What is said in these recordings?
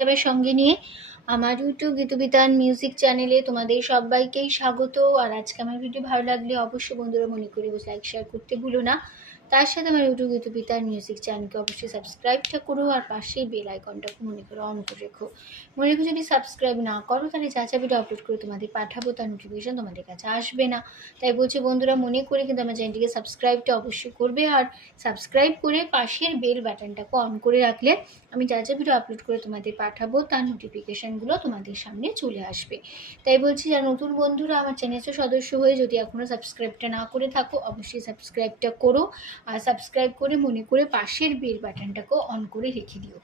এবার সঙ্গে নিয়ে আমার ইউটিউব গীতবিতান মিউজিক চ্যানেলে তোমাদের সবাইকেই স্বাগত। আর আজকে আমার ভিডিও ভালো লাগলে অবশ্যই বন্ধুরা মনে করি লাইক শেয়ার করতে ভুলো না। তার সাথে আমার ইউটিউব গীতবিতার মিউজিক চ্যানেলকে অবশ্যই সাবস্ক্রাইবটা করো আর পাশেই বেল আইকনটাকে মনে করে অন করে রেখো। মনে রেখো যদি সাবস্ক্রাইব না করো, তাহলে যা যা ভিডিও আপলোড করে তোমাদের পাঠাবো, তার নোটিফিকেশন তোমাদের কাছে আসবে না। তাই বলছি বন্ধুরা, মনে করে কিন্তু আমার চ্যানেলটিকে সাবস্ক্রাইবটা অবশ্যই করবে আর সাবস্ক্রাইব করে পাশের বেল বাটনটাকে অন করে রাখলে আমি যা যা ভিডিও আপলোড করে তোমাদের পাঠাবো, তার নোটিফিকেশানগুলো তোমাদের সামনে চলে আসবে। তাই বলছি, যারা নতুন বন্ধুরা আমার চ্যানেলের সদস্য হয়ে যদি এখনও সাবস্ক্রাইবটা না করে থাকো, অবশ্যই সাবস্ক্রাইবটা করো। আর সাবস্ক্রাইব করে মনে করে পাশের বেল বাটনটাকেও অন করে রেখে দিও।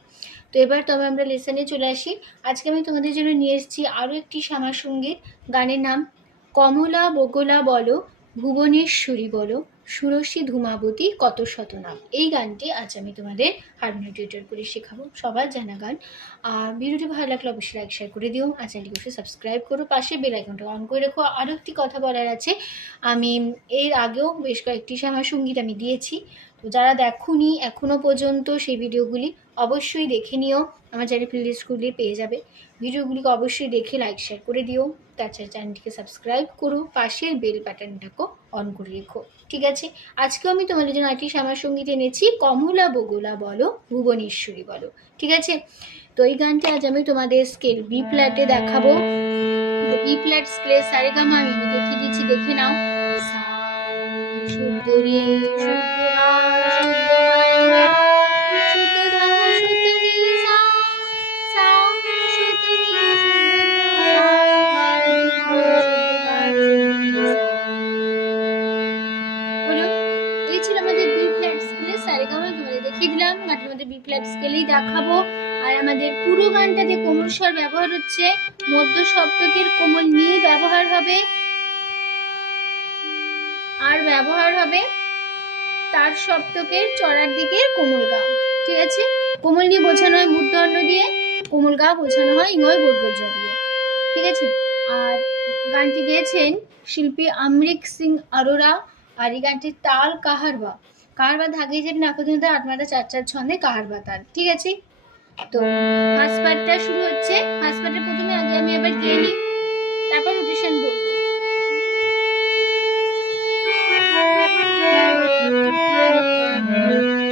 তো এবার তবে আমরা লেসনে চলে আসি। আজকে আমি তোমাদের জন্য নিয়ে এসেছি আরও একটি শ্যামাসঙ্গীত গানের নাম, কমলা বগলা বলো, ভুবনেশ্বরী বলো। সুরসী ধূমাবতী কত শতনাম এই গানটি আজ আমি তোমাদের হারমোনিয়াম টিউটার করে শেখাবো। সবার জানা গান। আর ভিডিওটি ভালো লাগলে অবশ্যই লাইক শেয়ার করে দিও। আর চ্যানেলটি অবশ্যই সাবস্ক্রাইব করো। পাশে বেল আইকনটা অন করে রেখো। আরও একটি কথা বলার আছে। আমি এর আগেও বেশ কয়েকটি শ্যামা সংগীত আমি দিয়েছি। তো যারা দেখুনি এখনও পর্যন্ত সেই ভিডিওগুলি অবশ্যই দেখে নিও। আমার চ্যানেল প্লেলিস্টগুলি পেয়ে যাবে। ভিডিওগুলিকে অবশ্যই দেখে লাইক শেয়ার করে দিও। তাছাড়া চ্যানেলটিকে সাবস্ক্রাইব করো। পাশের বেল বাটনটাকেও অন করে রেখো। ঠিক আছে? আজকেও আমি তোমাদের জন্য একটি শ্যামা সংগীত এনেছি। কমলা বগুলা বলো, ভুবনেশ্বরী বলো। ঠিক আছে? তো এই গানটি আজ আমি তোমাদের স্কেল বি ফ্ল্যাটে দেখাবো। বি ফ্ল্যাট স্কেলের সারেগামা আমি দেখিয়ে দিচ্ছি, দেখে নাও। সা সুন্দরী রে তোমাদের দিলাম। মাঝে মধ্যে বি ফ্ল্যাট স্কেলেই দেখাবো। আর আমাদের পুরো গানটাতে কোমল স্বর ব্যবহার হচ্ছে, মধ্য সপ্তকের কোমল নিয়ে ব্যবহার হবে। আর ব্যবহার হবে তার সপ্তকের চড়ার দিকে কোমল গা ঠিক আছে? কোমল নিয়ে বোঝানো হয় মূর্ধন্য দিয়ে, কোমল গা বোঝানো হয় ইঙ্গয় বর্গজ দিয়ে। ঠিক আছে? আর গানটি গেয়েছেন শিল্পী আমরিক সিং আরোরা, আর এই গানটির তাল কাহারবা। কাহারবা ধাগে যেটা আট আটমাটা চার চার ছন্দে কাহারবা তাল ঠিক আছে? তো ফার্স্ট পার্টটা শুরু হচ্ছে ফার্স্ট পার্টের প্রথমে আগে আমি আবার গিয়ে নিই, তারপর নোটেশন বলব। কমলা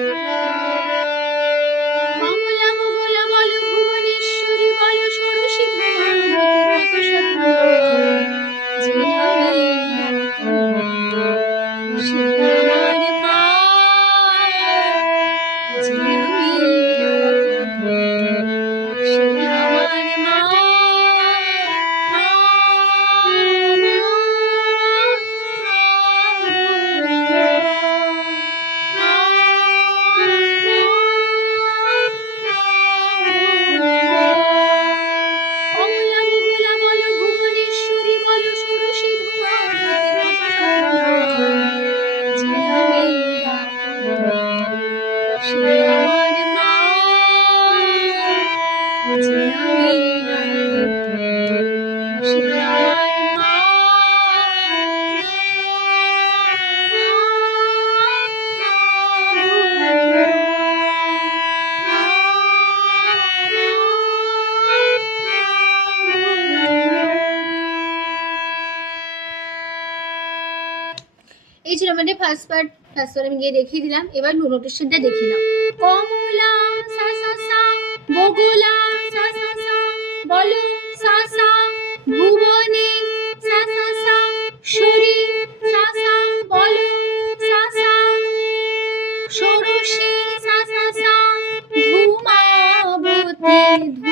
এই ছিল আমাদের ফার্স্ট পার্ট ফার্স্ট পার্ট আমি গিয়ে দেখিয়ে দিলাম। এবার নোটেশনটা দেখে নাও। কমলা, সা সা সা, বগুলা বলো সাসা, ভুবনে সা সা সা শরী সা সা বলো সা সা ষোড়শী সা সা সা ধূমাবতী ধূমা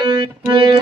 Thank you.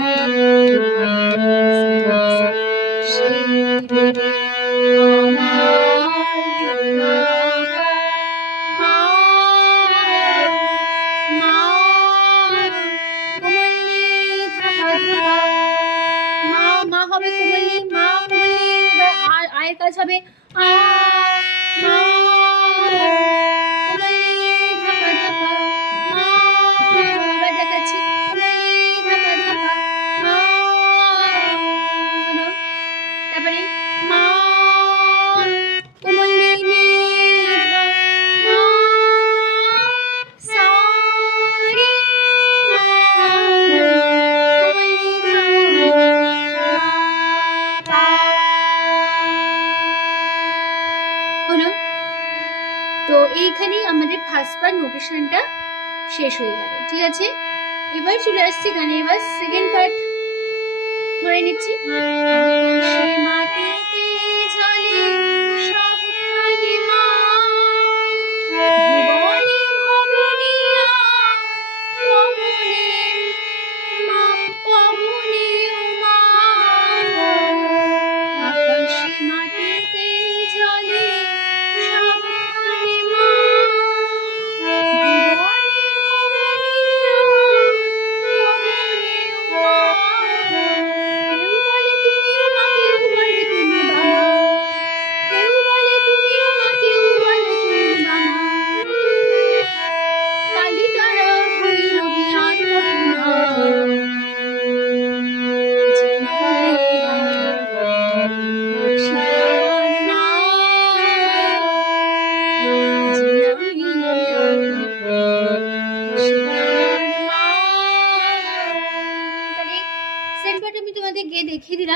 কম্পিটিশনটা শেষ হয়ে গেল। ঠিক আছে? এবার চলে আসছি গানের এবার সেকেন্ড পার্ট ধরে নিচ্ছি। মাটি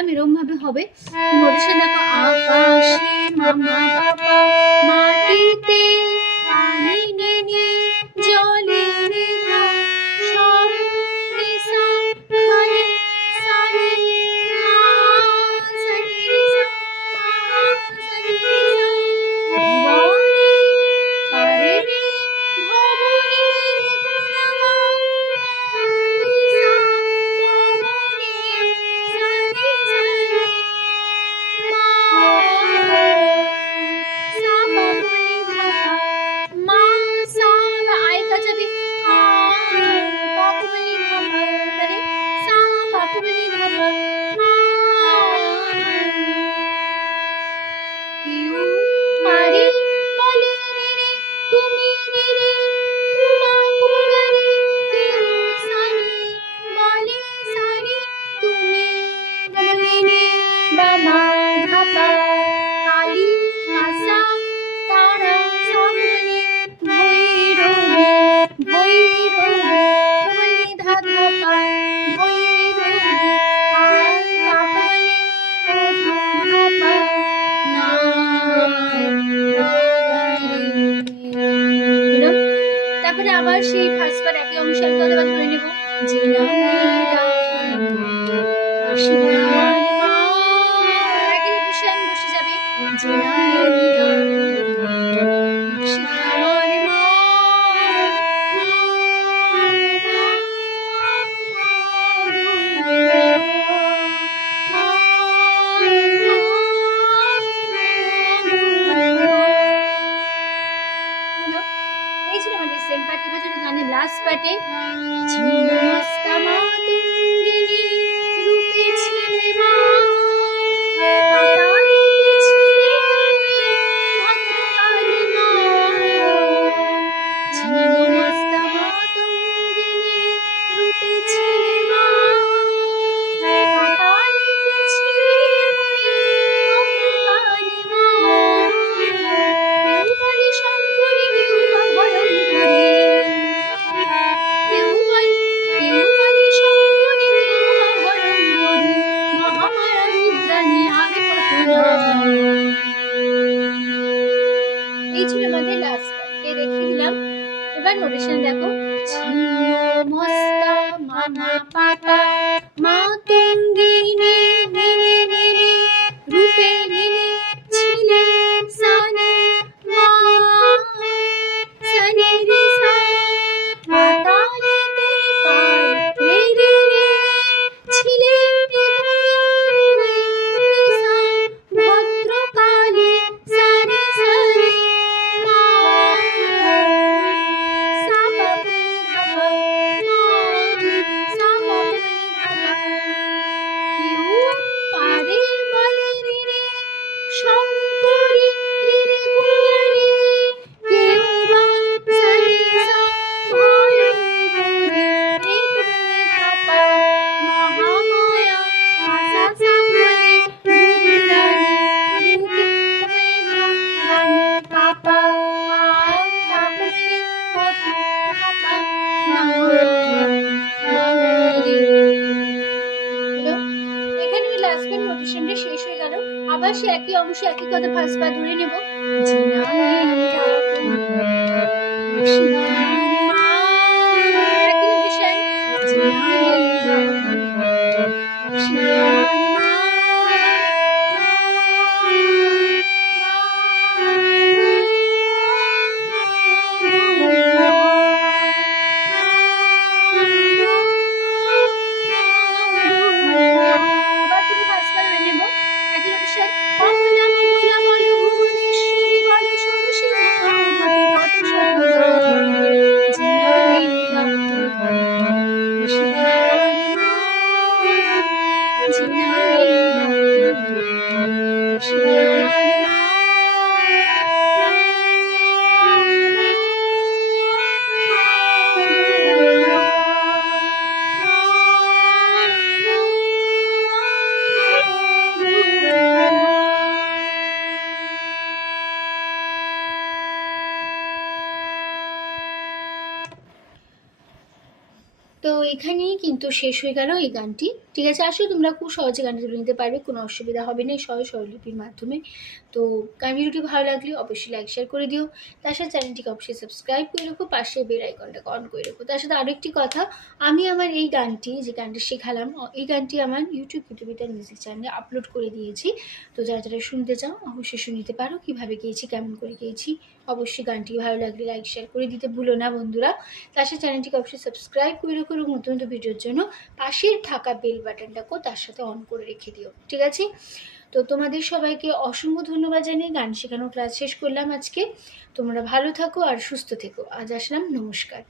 এরম ভাবে হবে মামা বাবা নেব। জিলামেরা পাটে ঝিনুস্তামা এই ছিল আমাদের লাস্ট পার্ট রেখে দিলাম। এবার নোটেশন দেখো। মস্তা মামা পাপা মা কেন্দ্রিনী ডিসেম্বরে শেষ হয়ে গেল। আবার সে একই অংশ একই কথা ফার্স্ট পা ধরে নেব। তো এখানেই কিন্তু শেষ হয়ে গেল এই গানটি। ঠিক আছে, আসলে তোমরা খুব সহজে গানটি তুলে নিতে পারবে, কোনো অসুবিধা হবে না সহজ স্বরলিপির মাধ্যমে। তো গান ভিডিওটি ভালো লাগলে অবশ্যই লাইক শেয়ার করে দিও। তার সাথে চ্যানেলটিকে অবশ্যই সাবস্ক্রাইব করে রাখো, পাশে বেল আইকনটাকে অন করে রাখো। তার সাথে আরও একটি কথা, আমি আমার এই গানটি, যে গানটি শেখালাম এই গানটি আমার ইউটিউব ইউটিউবিটার মিউজিক চ্যানেলে আপলোড করে দিয়েছি। তো যারা যারা শুনতে চাও, অবশ্যই শুনতে পারো, কীভাবে গিয়েছি, কেমন করে গিয়েছি। অবশ্যই গানটি ভালো লাগলে লাইক শেয়ার করে দিতে ভুলো না বন্ধুরা। তার সাথে চ্যানেলটিকে অবশ্যই সাবস্ক্রাইব করে রাখো। এবং নতুন নতুন ভিডিওর জন্য পাশের থাকা বেল বাটনটাকেও তার সাথে অন করে রেখে দিও, ঠিক আছে? তো তোমাদের সবাইকে অসংখ্য ধন্যবাদ জানিয়ে গান শেখানোর ক্লাস শেষ করলাম আজকে। তোমরা ভালো থাকো আর সুস্থ থেকো। আজ আসলাম, নমস্কার।